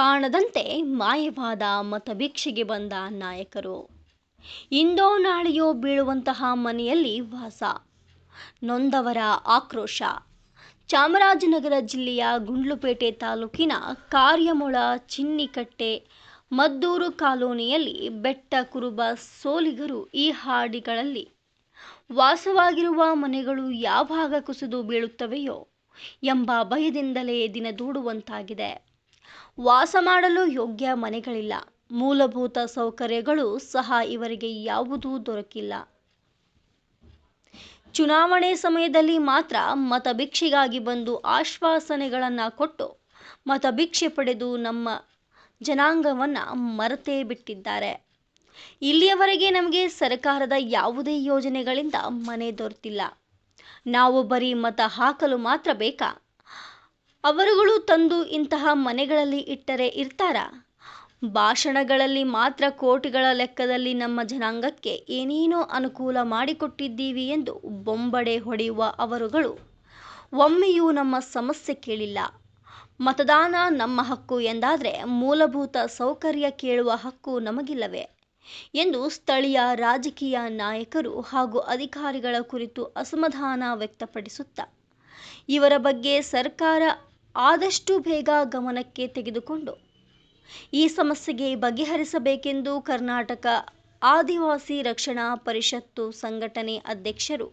ಕಾಣದಂತೆ ಮಾಯವಾದ ಮತಭಿಕ್ಷೆಗೆ ಬಂದ ನಾಯಕರು. ಇಂದೋ ನಾಳೆಯೋ ಬೀಳುವಂತಹ ಮನೆಯಲ್ಲಿ ವಾಸ. ನೊಂದವರ ಆಕ್ರೋಶ. ಚಾಮರಾಜನಗರ ಜಿಲ್ಲೆಯ ಗುಂಡ್ಲುಪೇಟೆ ತಾಲೂಕಿನ ಕಾರ್ಯಮೊಳ ಚಿನ್ನಿಕಟ್ಟೆ, ಮದ್ದೂರು ಕಾಲೋನಿಯಲ್ಲಿ ಬೆಟ್ಟ ಕುರುಬ ಸೋಲಿಗರು ಈ ಹಾಡಿಗಳಲ್ಲಿ. ವಾಸವಾಗಿರುವ ಮನೆಗಳು ಯಾವಾಗ ಕುಸಿದು ಬೀಳುತ್ತವೆಯೋ ಎಂಬ ಭಯದಿಂದಲೇ ದಿನ ದೂಡುವಂತಾಗಿದೆ. ವಾಸ ಮಾಡಲು ಯೋಗ್ಯ ಮನೆಗಳಿಲ್ಲ. ಮೂಲಭೂತ ಸೌಕರ್ಯಗಳು ಸಹ ಇವರಿಗೆ ಯಾವುದೂ ದೊರಕಿಲ್ಲ. ಚುನಾವಣೆ ಸಮಯದಲ್ಲಿ ಮಾತ್ರ ಮತಭಿಕ್ಷೆಗಾಗಿ ಬಂದು ಆಶ್ವಾಸನೆಗಳನ್ನು ಕೊಟ್ಟು ಮತಭಿಕ್ಷೆ ಪಡೆದು ನಮ್ಮ ಜನಾಂಗವನ್ನು ಮರೆತೇ ಬಿಟ್ಟಿದ್ದಾರೆ. ಇಲ್ಲಿಯವರೆಗೆ ನಮಗೆ ಸರ್ಕಾರದ ಯಾವುದೇ ಯೋಜನೆಗಳಿಂದ ಮನೆ ದೊರೆತಿಲ್ಲ. ನಾವು ಬರೀ ಮತ ಹಾಕಲು ಮಾತ್ರ ಬೇಕಾ? ಅವರುಗಳು ತಂದು ಇಂತಹ ಮನೆಗಳಲ್ಲಿ ಇಟ್ಟರೆ ಇರ್ತಾರಾ? ಭಾಷಣಗಳಲ್ಲಿ ಮಾತ್ರ ಕೋಟಿಗಳ ಲೆಕ್ಕದಲ್ಲಿ ನಮ್ಮ ಜನಾಂಗಕ್ಕೆ ಏನೇನೋ ಅನುಕೂಲ ಮಾಡಿಕೊಟ್ಟಿದ್ದೀವಿ ಎಂದು ಬೊಂಬಡೆ ಹೊಡೆಯುವ ಅವರುಗಳು. ಒಮ್ಮೆಯೂ ನಮ್ಮ ಸಮಸ್ಯೆ ಕೇಳಿಲ್ಲ. ಮತದಾನ ನಮ್ಮ ಹಕ್ಕು ಎಂದಾದರೆ ಮೂಲಭೂತ ಸೌಕರ್ಯ ಕೇಳುವ ಹಕ್ಕು ನಮಗಿಲ್ಲವೇ? ಎಂದು ಸ್ಥಳೀಯ ರಾಜಕೀಯ ನಾಯಕರು ಹಾಗೂ ಅಧಿಕಾರಿಗಳ ಕುರಿತು ಅಸಮಾಧಾನ ವ್ಯಕ್ತಪಡಿಸುತ್ತಾ, ಇವರ ಬಗ್ಗೆ ಸರ್ಕಾರ ಆದಷ್ಟು ಬೇಗ ಗಮನಕ್ಕೆ ತೆಗೆದುಕೊಂಡು ಈ ಸಮಸ್ಯೆಗೆ ಬಗೆಹರಿಸಬೇಕೆಂದು ಕರ್ನಾಟಕ ಆದಿವಾಸಿ ರಕ್ಷಣಾ ಪರಿಷತ್ತು ಸಂಘಟನೆ ಅಧ್ಯಕ್ಷರು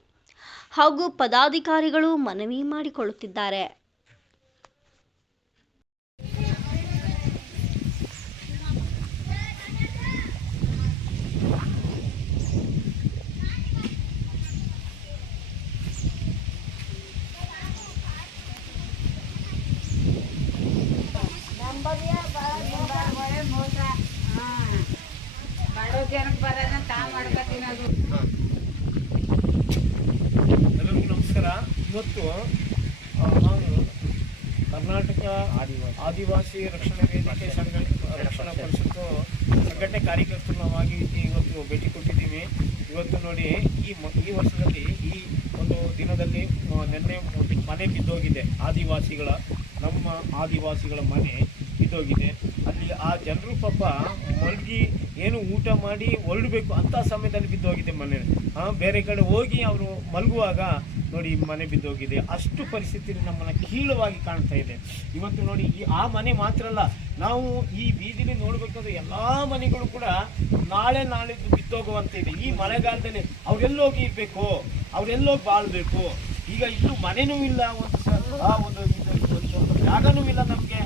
ಹಾಗೂ ಪದಾಧಿಕಾರಿಗಳು ಮನವಿ ಮಾಡಿಕೊಳ್ಳುತ್ತಿದ್ದಾರೆ. ಮಾಡೋ ಜನಕ್ಕೆ ಬರೋದನ್ನ ತಾ ಮಾಡ್ಕೊತೀನಿ ಅದು ಎಲ್ಲರಿಗೂ ನಮಸ್ಕಾರ. ಇವತ್ತು ನಾನು ಕರ್ನಾಟಕ ಆದಿವಾಸಿ. ರಕ್ಷಣಾ ವೇದಿಕೆ ಸಂಘ ರಕ್ಷಣಾ ಪರಿಷತ್ತು ಸಂಘಟನೆ ಕಾರ್ಯಕರ್ತರವಾಗಿ ಇವತ್ತು ಭೇಟಿ ಕೊಟ್ಟಿದ್ದೀವಿ. ಇವತ್ತು ನೋಡಿ ಈ ಈ ವರ್ಷದಲ್ಲಿ ಈ ಒಂದು ದಿನದಲ್ಲಿ ನೆನ್ನೆ ನಿನ್ನೆ ಮನೆ ಬಿದ್ದೋಗಿದೆ ಆದಿವಾಸಿಗಳ ನಮ್ಮ ಆದಿವಾಸಿಗಳ ಮನೆ. ಬಿದ್ದೋಗಿದೆ. ಅಲ್ಲಿ ಆ ಜನರು ಪಾಪ ಮಲಗಿ ಏನು ಊಟ ಮಾಡಿ ಹೊರಡಬೇಕು ಅಂತ ಸಮಯದಲ್ಲಿ ಬಿದ್ದೋಗಿದೆ ಮನೆ. ಬೇರೆ ಕಡೆ ಹೋಗಿ ಅವರು ಮಲಗುವಾಗ ನೋಡಿ ಮನೆ ಬಿದ್ದೋಗಿದೆ. ಅಷ್ಟು ಪರಿಸ್ಥಿತಿ ನಮ್ಮನ್ನು ಕೀಳವಾಗಿ ಕಾಣ್ತಾ ಇದೆ. ಇವತ್ತು ನೋಡಿ ಈ ಆ ಮನೆ ಮಾತ್ರ ಅಲ್ಲ, ನಾವು ಈ ಬೀದಿಲಿ ನೋಡ್ಬೇಕಾದ್ರೆ ಎಲ್ಲಾ ಮನೆಗಳು ಕೂಡ ನಾಳೆ ನಾಳಿದ್ದು ಬಿದ್ದೋಗುವಂತಿದೆ. ಈ ಮಳೆಗಾಲದಲ್ಲಿ ಅವರೆಲ್ಲೋಗಿ ಇರ್ಬೇಕು, ಅವರೆಲ್ಲೋಗಿ ಬಾಳ್ಬೇಕು. ಈಗ ಇನ್ನು ಮನೆನೂ ಇಲ್ಲ, ಒಂದು ಆ ಒಂದು ಜಾಗನೂ ಇಲ್ಲ ನಮಗೆ.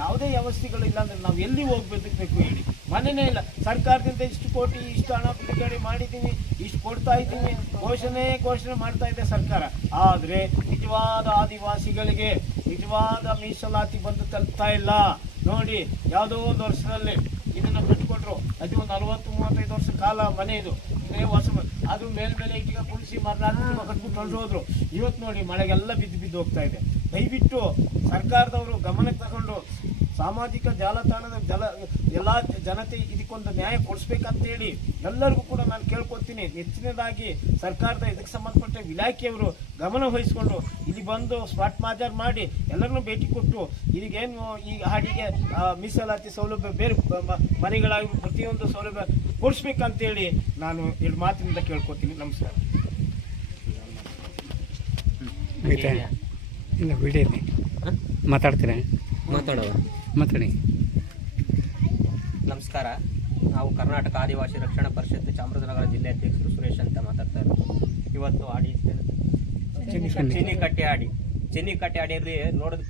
ಯಾವುದೇ ವ್ಯವಸ್ಥೆಗಳು ಇಲ್ಲ ಅಂದ್ರೆ ನಾವು ಎಲ್ಲಿ ಹೋಗಿ ಬದುಕಬೇಕು ಹೇಳಿ. ಮನೆನೇ ಇಲ್ಲ. ಸರ್ಕಾರದಿಂದ ಇಷ್ಟು ಕೋಟಿ, ಇಷ್ಟು ಹಣ ಬಿಡುಗಡೆ ಮಾಡಿದ್ದೀನಿ, ಇಷ್ಟು ಕೊಡ್ತಾ ಇದ್ದೀನಿ, ಘೋಷಣೆ ಘೋಷಣೆ ಮಾಡ್ತಾ ಇದೆ ಸರ್ಕಾರ. ಆದ್ರೆ ನಿಜವಾದ ಆದಿವಾಸಿಗಳಿಗೆ ನಿಜವಾದ ಮೀಸಲಾತಿ ಬಂದು ತಲುಪ್ತಾ ಇಲ್ಲ. ನೋಡಿ, ಯಾವುದೋ ಒಂದು ವರ್ಷದಲ್ಲಿ ಇದನ್ನ ಕಟ್ಕೊಟ್ರು. ಅದು ಒಂದು ನಲವತ್ತು, ಮೂವತ್ತೈದು ವರ್ಷ ಕಾಲ ಮನೆ ಇದು. ಹೊಸ ಅದು ಮೇಲ್ಮೇಲೆ ಈಗ ಕುಳಿಸಿ ಮರನಾದ್ರು ಕಟ್ಬಿಟ್ಟು ಹೊರಟು ಹೋದ್ರು ಇವತ್ತು ನೋಡಿ ಮಳೆಗೆಲ್ಲ ಬಿದ್ದು ಬಿದ್ದು ಹೋಗ್ತಾ ಇದೆ. ದಯವಿಟ್ಟು ಸರ್ಕಾರದವರು ಗಮನಕ್ಕೆ ತಗೊಂಡು ಸಾಮಾಜಿಕ ಜಾಲತಾಣದ ಜಲ, ಎಲ್ಲ ಜನತೆ ಇದಕ್ಕೊಂದು ನ್ಯಾಯ ಕೊಡಿಸ್ಬೇಕಂತೇಳಿ ಎಲ್ಲರಿಗೂ ಕೂಡ ನಾನು ಕೇಳ್ಕೊತೀನಿ. ಹೆಚ್ಚಿನದಾಗಿ ಸರ್ಕಾರದ ಇದಕ್ಕೆ ಸಂಬಂಧಪಟ್ಟ ಇಲಾಖೆಯವರು ಗಮನ ವಹಿಸ್ಕೊಂಡು ಇಲ್ಲಿ ಬಂದು ಸ್ಪಾಟ್ ಮಾಜಾರ್ ಮಾಡಿ ಎಲ್ಲರನ್ನೂ ಭೇಟಿ ಕೊಟ್ಟು ಈಗೇನು ಈ ಹಾಡಿಗೆ ಮೀಸಲಾತಿ ಸೌಲಭ್ಯ ಬೇರೆ ಮನೆಗಳಾಗಿ ಪ್ರತಿಯೊಂದು ಸೌಲಭ್ಯ ಕೊಡಿಸ್ಬೇಕಂತೇಳಿ ನಾನು ಎರಡು ಮಾತಿನಿಂದ ಕೇಳ್ಕೊತೀನಿ. ನಮಸ್ಕಾರ. ಇಲ್ಲ ವಿಡಿಯೋ ಮಾತಾಡ್ತೀರ? ಮಾತಾಡೋಣ. ಮಾತಾಡಿ. ನಮಸ್ಕಾರ. ನಾವು ಕರ್ನಾಟಕ ಆದಿವಾಸಿ ರಕ್ಷಣಾ ಪರಿಷತ್ ಚಾಮರಾಜನಗರ ಜಿಲ್ಲೆ ಅಧ್ಯಕ್ಷರು ಸುರೇಶ್ ಅಂತ ಮಾತಾಡ್ತಾ ಇರೋದು. ಇವತ್ತು ಆಡಿ ಚೆನ್ನಿಕಟ್ಟೆ. ಆಡಿ. ಚೆನ್ನಿಕಟ್ಟೆ ಆಡಿಯಲ್ಲಿ ನೋಡಿದ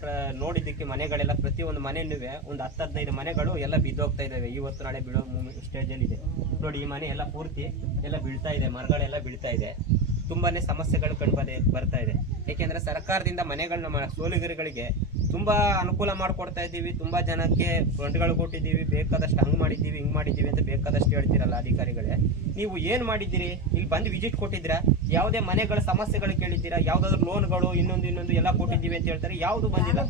ನೋಡಿದ್ದಕ್ಕೆ ಮನೆಗಳೆಲ್ಲ ಪ್ರತಿಯೊಂದು ಮನೆಯಲ್ಲೂ ಒಂದು ಹತ್ತು ಹದಿನೈದು ಮನೆಗಳು ಎಲ್ಲ ಬಿದ್ದೋಗ್ತಾ ಇದ್ದಾವೆ. ಇವತ್ತು ನಾಳೆ ಬಿಡೋ ಸ್ಟೇಜಲ್ಲಿ ಇದೆ. ನೋಡಿ ಈ ಮನೆ ಎಲ್ಲ ಪೂರ್ತಿ ಎಲ್ಲ ಬೀಳ್ತಾ ಇದೆ. ಮರಗಳೆಲ್ಲ ಬೀಳ್ತಾ ಇದೆ. ತುಂಬಾನೇ ಸಮಸ್ಯೆಗಳು ಕಂಡು ಬರೆ- ಬರ್ತಾ ಇದೆ. ಏಕೆಂದ್ರೆ ಸರ್ಕಾರದಿಂದ ಮನೆಗಳನ್ನ ಸೋಲಿಗರುಗಳಿಗೆ ತುಂಬಾ ಅನುಕೂಲ ಮಾಡ್ಕೊಡ್ತಾ ಇದ್ದೀವಿ. ತುಂಬಾ ಜನಕ್ಕೆ ಫಂಡ್ಗಳು ಕೊಟ್ಟಿದ್ದೀವಿ. ಬೇಕಾದಷ್ಟು ಹಂಗ್ ಮಾಡಿದ್ದೀವಿ ಹಿಂಗ್ ಮಾಡಿದ್ದೀವಿ ಅಂತ ಬೇಕಾದಷ್ಟು ಹೇಳ್ತೀರಲ್ಲ ಅಧಿಕಾರಿಗಳೇ. ನೀವು ಏನ್ ಮಾಡಿದ್ದೀರಿ? ಇಲ್ಲಿ ಬಂದು ವಿಸಿಟ್ ಕೊಟ್ಟಿದ್ದೀರಾ? ಯಾವುದೇ ಮನೆಗಳ ಸಮಸ್ಯೆಗಳು ಕೇಳಿದ್ದೀರಾ? ಯಾವ್ದಾದ್ರು ಲೋನ್ಗಳು ಇನ್ನೊಂದು ಇನ್ನೊಂದು ಎಲ್ಲ ಕೊಟ್ಟಿದ್ದೀವಿ ಅಂತ ಹೇಳ್ತಾರೆ. ಯಾವುದು ಬಂದಿಲ್ಲ?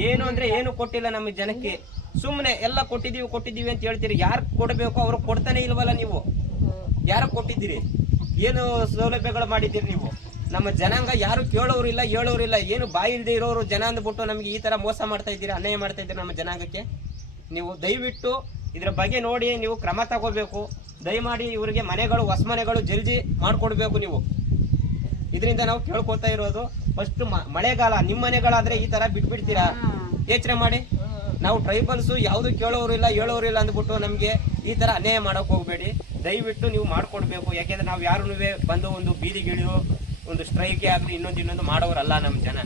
ಏನು ಅಂದ್ರೆ ಏನು ಕೊಟ್ಟಿಲ್ಲ ನಮ್ಮ ಜನಕ್ಕೆ. ಸುಮ್ಮನೆ ಎಲ್ಲ ಕೊಟ್ಟಿದ್ದೀವಿ ಕೊಟ್ಟಿದ್ದೀವಿ ಅಂತ ಹೇಳ್ತೀರಿ. ಯಾರು ಕೊಡಬೇಕು ಅವ್ರು ಕೊಡ್ತಾನೆ ಇಲ್ವಲ್ಲ ನೀವು? ಯಾರು ಕೊಟ್ಟಿದ್ದೀರಿ? ಏನು ಸೌಲಭ್ಯಗಳು ಮಾಡಿದ್ದೀರಿ ನೀವು? ನಮ್ಮ ಜನಾಂಗ ಯಾರು ಕೇಳೋರು ಇಲ್ಲ, ಹೇಳೋರು ಇಲ್ಲ. ಏನು ಬಾಯಿ ಇಲ್ಲದೆ ಇರೋರು ಜನ ಅಂದ್ಬಿಟ್ಟು ನಮಗೆ ಈ ತರ ಮೋಸ ಮಾಡ್ತಾ ಇದ್ದೀರಾ, ಅನ್ಯಾಯ ಮಾಡ್ತಾ ಇದ್ದೀರಾ ನಮ್ಮ ಜನಾಂಗಕ್ಕೆ? ನೀವು ದಯವಿಟ್ಟು ಇದ್ರ ಬಗ್ಗೆ ನೋಡಿ, ನೀವು ಕ್ರಮ ತಗೋಬೇಕು. ದಯಮಾಡಿ ಇವರಿಗೆ ಮನೆಗಳು ಹೊಸ ಮನೆಗಳು ಜಲ್ದಿ ಮಾಡ್ಕೊಡ್ಬೇಕು ನೀವು. ಇದರಿಂದ ನಾವು ಕೇಳ್ಕೊತಾ ಇರೋದು ಫಸ್ಟ್ ಮಳೆಗಾಲ ನಿಮ್ಮ ಮನೆಗಳಾದ್ರೆ ಈ ತರ ಬಿಟ್ಬಿಡ್ತೀರಾ? ಯೋಚನೆ ಮಾಡಿ. ನಾವು ಟ್ರೈಬಲ್ಸ್ ಯಾವುದು ಕೇಳೋರು ಇಲ್ಲ, ಹೇಳೋರು ಇಲ್ಲ ಅಂದ್ಬಿಟ್ಟು ನಮಗೆ ಈ ತರ ಅನ್ಯಾಯ ಮಾಡಕ್ ಹೋಗ್ಬೇಡಿ. ದಯವಿಟ್ಟು ನೀವು ಮಾಡಿಕೊಡ್ಬೇಕು. ಯಾಕೆಂದ್ರೆ ನಾವು ಯಾರು ಬಂದು ಒಂದು ಬೀದಿಗಿಳಿದು ಒಂದು ಸ್ಟ್ರೈಕ್ ಆಗಲಿ, ಇನ್ನೊಂದು ಇನ್ನೊಂದು ಮಾಡೋರಲ್ಲ ನಮ್ಮ ಜನ.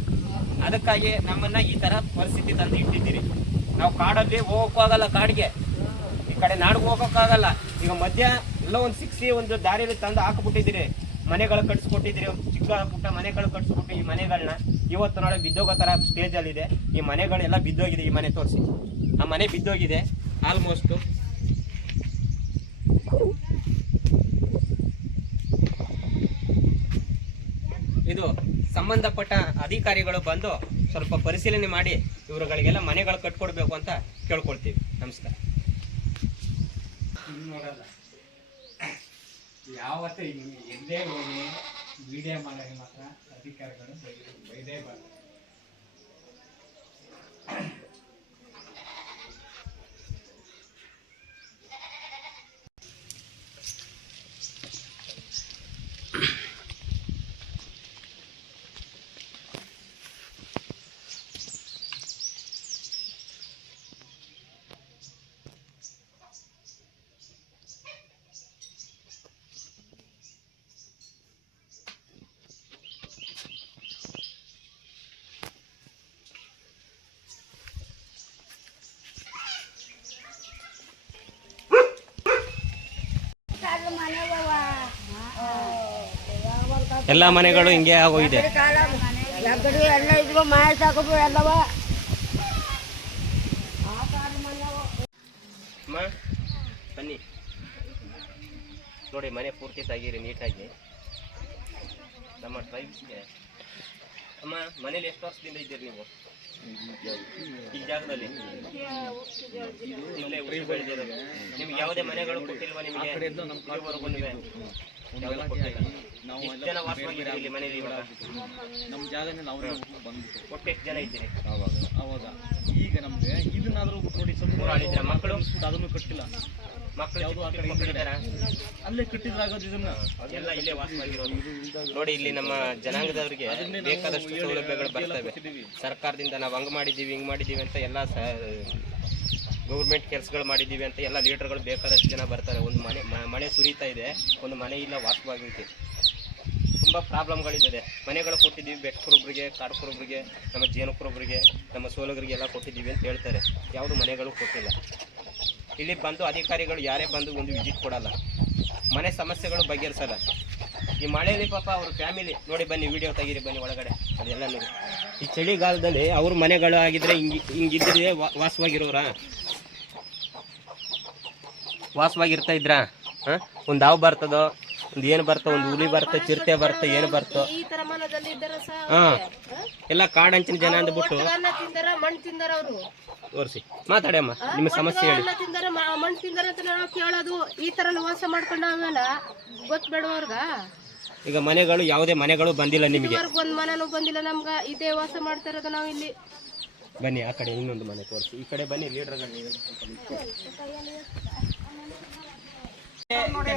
ಅದಕ್ಕಾಗಿ ನಮ್ಮನ್ನ ಈ ತರ ಪರಿಸ್ಥಿತಿ ತಂದು ಇಟ್ಟಿದ್ದೀರಿ. ನಾವು ಕಾಡಲ್ಲಿ ಹೋಗೋಕ್ಕಾಗಲ್ಲ ಕಾಡಿಗೆ. ಈ ಕಡೆ ನಾಡಿಗೆ ಹೋಗೋಕ್ಕಾಗಲ್ಲ. ಈಗ ಮಧ್ಯ ಎಲ್ಲ ಒಂದು ಸಿಕ್ಸಿ ಒಂದು ದಾರಿಯಲ್ಲಿ ತಂದು ಹಾಕಿಬಿಟ್ಟಿದ್ದೀರಿ. ಮನೆಗಳು ಕಟ್ಸ್ಕೊಟ್ಟಿದ್ದೀರಿ. ಚಿಕ್ಕ ಪುಟ್ಟ ಮನೆಗಳು ಕಟ್ಸ್ಕೊಟ್ಟು ಈ ಮನೆಗಳನ್ನ ಇವತ್ತು ನಾಳೆ ಬಿದ್ದೋಗೋ ಥರ ಸ್ಟೇಜಲ್ಲಿದೆ ಈ ಮನೆಗಳೆಲ್ಲ ಬಿದ್ದೋಗಿದೆ, ಈ ಮನೆ ತೋರಿಸಿ. ಆ ಮನೆ ಬಿದ್ದೋಗಿದೆ ಆಲ್ಮೋಸ್ಟು ಇದು ಸಂಬಂಧಪಟ್ಟ ಅಧಿಕಾರಿಗಳು ಬಂದು ಸ್ವಲ್ಪ ಪರಿಶೀಲನೆ ಮಾಡಿ ಇವರುಗಳಿಗೆಲ್ಲ ಮನೆಗಳು ಕಟ್ಕೊಡ್ಬೇಕು ಅಂತ ಕೇಳ್ಕೊಳ್ತೀವಿ. ನಮಸ್ಕಾರ. ಎಲ್ಲೇ ಹೋಗಿ ವಿಡಿಯೋ ಮಾತ್ರ ಅಧಿಕಾರಿಗಳು ಬೈದು ಎಲ್ಲ ಮನೆಗಳು ಹಿಂಗೆ ಆಗೋಗಿದೆ. ಬನ್ನಿ. ನೋಡಿ, ಮನೆ ಪೂರ್ತಿ ತಾಗಿರಿ, ನೀಟಾಗಿ. ನಮ್ಮ ಟ್ರೈಬ್ಸ್ಗೆ ಅಮ್ಮ, ಮನೇಲಿ ಎಷ್ಟು ವರ್ಷದಿಂದ ಇದ್ದೀರಿ ನೀವು? ಈ ಜಾಗದಲ್ಲಿ. ನಿಮ್ಗೆ ಯಾವುದೇ ಮನೆಗಳು ಕೊಟ್ಟಿಲ್ವಾ ನಿಮಗೆ? ಕೊಟ್ಟಿಲ್ಲ. ನಮ್ಮ ಜಾಗದಲ್ಲಿ ಅವರೇ ಬಂದ್ಬಿಟ್ಟು ಒಟ್ಟು ಎಷ್ಟು ಜನ ಇದ್ದೀರಿ? ಈಗ ನಮ್ಗೆ ಇದನ್ನಾದ್ರೂ ನೋಡಿ ಮಕ್ಕಳು? ಅದನ್ನು ಕಟ್ಟಿಲ್ಲ. ಮಕ್ಕಳು ಯಾವ್ದು ಆ ಕಡೆ ಈ ಕಡೆ ಅಲ್ಲೇ ಕಟ್ಟಿದ್ರಾಗೋದು ಇದನ್ನ. ಎಲ್ಲ ಇಲ್ಲೇ ನೋಡಿ ಇಲ್ಲಿ ನಮ್ಮ ಜನಾಂಗದವರಿಗೆ ಬೇಕಾದಷ್ಟು ಸೌಲಭ್ಯಗಳು ಬರ್ತವೆ. ಸರ್ಕಾರದಿಂದ ನಾವು ಹಂಗ್ ಮಾಡಿದ್ದೀವಿ ಹಿಂಗ್ ಮಾಡಿದ್ದೀವಿ ಅಂತ ಎಲ್ಲ ಗೌರ್ಮೆಂಟ್ ಕೆಲಸಗಳು ಮಾಡಿದ್ದೀವಿ ಅಂತ ಎಲ್ಲ ಲೀಡರ್ಗಳು ಬೇಕಾದಷ್ಟು ಜನ ಬರ್ತಾರೆ. ಒಂದು ಮನೆ ಮಳೆ ಸುರಿತಾ ಇದೆ. ಒಂದು ಮನೆ ಇಲ್ಲ ವಾಸವಾಗಿರುತ್ತೆ. ತುಂಬ ಪ್ರಾಬ್ಲಮ್ಗಳಿದೆ. ಮನೆಗಳು ಕೊಟ್ಟಿದ್ದೀವಿ, ಬೆಕ್ಕರೊಬ್ರಿಗೆ, ಕಾಡ್ಕೊರೊಬ್ರಿಗೆ, ನಮ್ಮ ಜೇನುಕರೊಬ್ರಿಗೆ, ನಮ್ಮ ಸೋಲಗರಿಗೆ ಎಲ್ಲ ಕೊಟ್ಟಿದ್ದೀವಿ ಅಂತ ಹೇಳ್ತಾರೆ. ಯಾವುದು ಮನೆಗಳು ಕೊಟ್ಟಿಲ್ಲ. ಇಲ್ಲಿ ಬಂದು ಅಧಿಕಾರಿಗಳು ಯಾರೇ ಬಂದು ಒಂದು ವಿಸಿಟ್ ಕೊಡಲ್ಲ. ಮನೆ ಸಮಸ್ಯೆಗಳು ಬಗೆಹರಿಸಲ್ಲ. ಈ ಮಳೆಯಲ್ಲಿ ಪಾಪ ಅವ್ರ ಫ್ಯಾಮಿಲಿ, ನೋಡಿ ಬನ್ನಿ, ವಿಡಿಯೋ ತೆಗೀರಿ ಬನ್ನಿ ಒಳಗಡೆ. ಅದೆಲ್ಲ ನೋಡಿ. ಈ ಚಳಿಗಾಲದಲ್ಲಿ ಅವ್ರ ಮನೆಗಳು ಆಗಿದ್ರೆ ಹಿಂಗೆ ಹಿಂಗಿದ್ರೆ ವಾಸವಾಗಿರೋರ? ವಾಸವಾಗಿರ್ತಾ ಇದ್ರಾ? ಹಾಂ? ಒಂದು ಹಾವು ಬರ್ತದೋ? ಒಂದು ಏನು ಬರ್ತೋ ಒಂದು ಹುಲಿ ಬರ್ತೋ ಚಿರತೆ ಬರ್ತೋ ಏನು ಬರ್ತೋ ಈ ತರ ಮನದಲ್ಲಿ ಇದ್ದಾರ ಸಹ ಹಾಂ ಎಲ್ಲ ಕಾಡಂಚಿನ ಜನ ಅಂದ್ಬಿಟ್ಟು ಅನ್ನ ತಿಂದಾರ ಮಣ್ಣು ತಿಂದಾರ ಅವರು ತೋರಿಸಿ ಮಾತಾಡಮ್ಮ ನಿಮ್ಮ ಸಮಸ್ಯೆ ಹೇಳಿ ಅನ್ನ ತಿಂದಾರ ಮಣ್ಣು ತಿಂದಾರ ಅಂತ ನಾವು ಕೇಳೋದು ಈ ತರ ವಾಸ ಮಾಡ್ಕೊಂಡು ಆಮೇಲೆ ಗೊತ್ತಬೇಡವ್ರಗ ಈಗ ಮನೆಗಳು ಯಾವುದೇ ಮನೆಗಳು ಬಂದಿಲ್ಲ ನಿಮಗೆ ಇದುವರೆಗೂ ಒಂದ್ ಮನೆನೂ ಬಂದಿಲ್ಲ ನಮ್ಗೆ ಇದೇ ವಾಸ ಮಾಡ್ತಾ ಇರೋದು ನಾವು ಇಲ್ಲಿ ಬನ್ನಿ ಆ ಕಡೆ ಇನ್ನೊಂದು ಮನೆ ತೋರಿಸಿ ಈ ಕಡೆ ಬನ್ನಿ ಲೀಡರ್ ನೀವು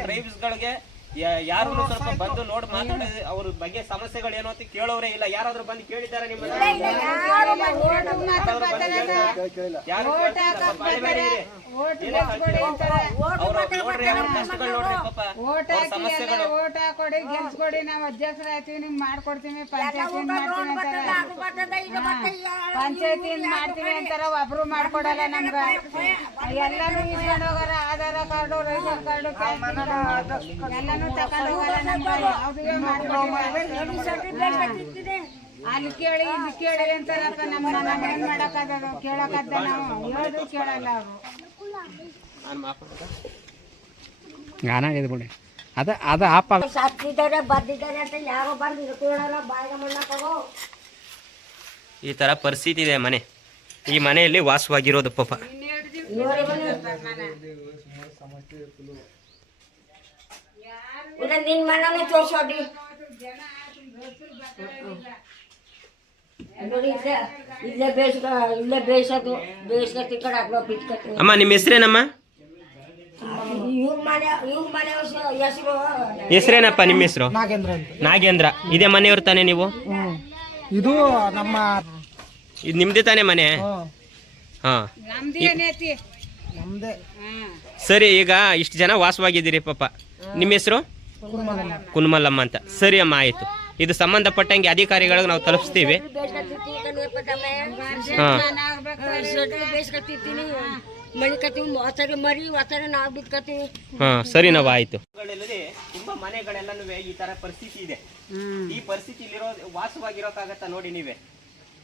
ಟ್ರೈಬ್ಸ್ಗಳಿಗೆ ಯಾರು ಸ್ವಲ್ಪ ಬಂದು ನೋಡಿ ಮಾತಾಡಿ ಅವ್ರ ಬಗ್ಗೆ ಸಮಸ್ಯೆಗಳು ಏನು ಅಂತ ಕೇಳೋರೇ ಇಲ್ಲ. ಯಾರಾದ್ರೂ ಬಂದು ಕೇಳಿದಾರ ನಿಮ್ಮ ಸಮಸ್ಯೆಗಳು ಓಟ್ ಹಾಕೊಡಿ ಗೆಲ್ಸ್ಕೊಡಿ ನಾವು ಅಧ್ಯಕ್ಷರ ಆಯ್ತೀವಿ ನಿಮ್ಗೆ ಮಾಡ್ಕೊಡ್ತೀವಿ ಪಂಚಾಯತಿ ಪಂಚಾಯತಿ ಮಾಡ್ತೀವಿ ಅಂತಾರ ಒಬ್ರು ಮಾಡ್ಕೊಡಲ್ಲ ನಮ್ಗ. ಎಲ್ಲಾನು ಇಸ್ಕೊಂಡು ಹೋಗಾರ ಆಧಾರ ಕಾರ್ಡು ರೇಷನ್ ಕಾರ್ಡ್ ಎಲ್ಲಾನು ತಗೊಂಡು ಮಾಡ್ಕೊಡಿ ಅಲ್ಲಿ ಕೇಳಿ ಇಲ್ಲಿ ಕೇಳಿ ಅಂತ ನಮ್ಮ ನಮ್ಮ ಏನ್ ಮಾಡಕ್ಕಾಗದು ಕೇಳಕ್ಕಾಗ್ದ ನಾವು. ಹೇಳೋದು ಕೇಳಲ್ಲ ಅವರು. ಬಿಡಿ. ಅದ ಅದು ಆಪ ಸತ್ತಿದ್ದಾರೆ ಅಂತ ಯಾರೋ ಬಂದು ಇಳ್ಕೊಳ್ಳಲ್ಲ ಬಾಯಿಗೆ ಮಣ್ಣಾಕೋ ಈ ತರ ಪರಿಸ್ಥಿತಿ ಇದೆ ಮನೆ. ಈ ಮನೆಯಲ್ಲಿ ವಾಸವಾಗಿರೋದು ಪಾಪ. ಇಲ್ಲ ನಿನ್ ಮನನೇ ತೋರ್ಸೋಡಿ ನೋಡಿ ಇಲ್ಲೇ ಇಲ್ಲೇ ಬೇಯಿಸ್ಕ ಇಲ್ಲೇ ಬೇಯಿಸೋದು ಬೇಯಿಸ್ಕೊತ ಈ ಕಡೆ ಹಾಕ್ಬೇಕು ಬಿಟ್ಕೊತೀವಿ ಅಮ್ಮ ನಿಮ್ಮ ಹೆಸರೇನಮ್ಮ? ಇವ್ರ ಮನೆ ಇವ್ರ ಮನೆ ಹೆಸರು ಹೆಸರೇನಪ್ಪ ನಿಮ್ಮ ಹೆಸರು? ನಾಗೇಂದ್ರ ಅಂತ. ನಾಗೇಂದ್ರ. ಇದೇ ಮನೆಯವ್ರ ತಾನೇ ನೀವು? ಇದು ನಮ್ಮ ಇದು ನಿಮ್ದೇ ತಾನೇ ಮನೆ? ಹಾ. ನಮ್ದೇನೈತಿ ನಮ್ದೇ. ಸರಿ ಈಗ ಇಷ್ಟು ಜನ ವಾಸವಾಗಿದ್ದೀರಿ ಪಾಪ. ನಿಮ್ಮ ಹೆಸರು? ಕುನ್ಮಲ್ಲಮ್ಮ ಅಂತ. ಸರಿ ಅಮ್ಮ ಆಯ್ತು. ಇದು ಸಂಬಂಧಪಟ್ಟಂಗೆ ಅಧಿಕಾರಿಗಳಿಗೆ ನಾವು ತಲುಪಿಸ್ತೀವಿ. ಹಾ. ನಾವು ಹಾ ಸರಿ ನಾವು ಆಯ್ತು. ತುಂಬಾ ಮನೆಗಳೆಲ್ಲನೂ ಈ ತರ ಪರಿಸ್ಥಿತಿ ಇದೆ. ಈ ಪರಿಸ್ಥಿತಿ ಇಲ್ಲಿರೋ ವಾಸವಾಗಿರೋಕ್ಕಾಗತ್ತಾ ನೋಡಿ ನೀವೇ.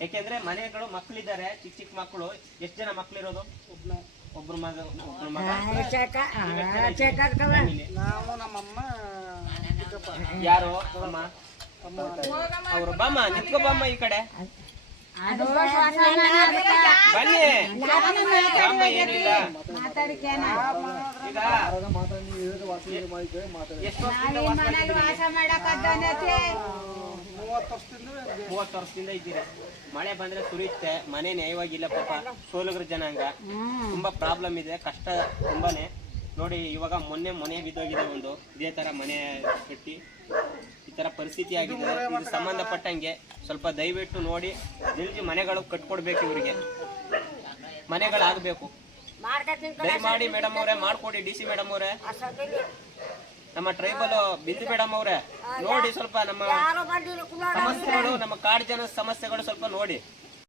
ಯಾಕೆಂದ್ರೆ ಮನೆಗಳು ಮಕ್ಕಳಿದ್ದಾರೆ ಚಿಕ್ಕ ಚಿಕ್ಕ ಮಕ್ಕಳು. ಎಷ್ಟು ಜನ ಮಕ್ಕಳಿರೋದು? ಒಬ್ರು ಮಗ ಒಬ್ರು ಮಗ. Family. ಯಾರು? ಅವ್ರು ಅವರು ಬಮ್ಮ ನಿಂತ್ಕೋ ಬಮ್ಮ ಈ ಕಡೆ. ಬನ್ನಿ. ಬಮ್ಮ ಏನಿಲ್ಲ. ಮೂವತ್ತು ವರ್ಷದಿಂದ ಇದ್ದೀರಾ. ಮಳೆ ಬಂದ್ರೆ ಸುರಿಯುತ್ತೆ. ಮನೆ ನ್ಯಾಯವಾಗಿಲ್ಲ ಪಾಪ. ಸೋಲಗರ ಜನಾಂಗ. ತುಂಬಾ ಪ್ರಾಬ್ಲಮ್ ಇದೆ. ಕಷ್ಟ ತುಂಬಾನೇ. ನೋಡಿ ಇವಾಗ ಮೊನ್ನೆ ಮನೆ ಬಿದ್ದೋಗಿದೆ ಒಂದು. ಇದೇ ತರ ಮನೆ ಕಟ್ಟಿ. ಈ ತರ ಪರಿಸ್ಥಿತಿ ಆಗಿದೆ. ಇದು ಸಂಬಂಧಪಟ್ಟಂಗೆ ಸ್ವಲ್ಪ ದಯವಿಟ್ಟು ನೋಡಿ ಜಲ್ದಿ ಮನೆಗಳು ಕಟ್ಕೊಡ್ಬೇಕು ಇವರಿಗೆ. ಮನೆಗಳಾಗಬೇಕು. ದಯಮಾಡಿ ಮೇಡಮ್ ಅವರೇ ಮಾಡ್ಕೊಡಿ ಡಿ ಸಿ ಮೇಡಮ್ ಅವರೇ. ನಮ್ಮ ಟ್ರೈಬಲ್ ಬಿಂದು ಮೇಡಮ್ ಅವರೇ. ನೋಡಿ ಸ್ವಲ್ಪ ನಮ್ಮ ಸಮಸ್ಯೆಗಳು ನಮ್ಮ ಕಾಡು ಜನ ಸಮಸ್ಯೆಗಳು ಸ್ವಲ್ಪ ನೋಡಿ.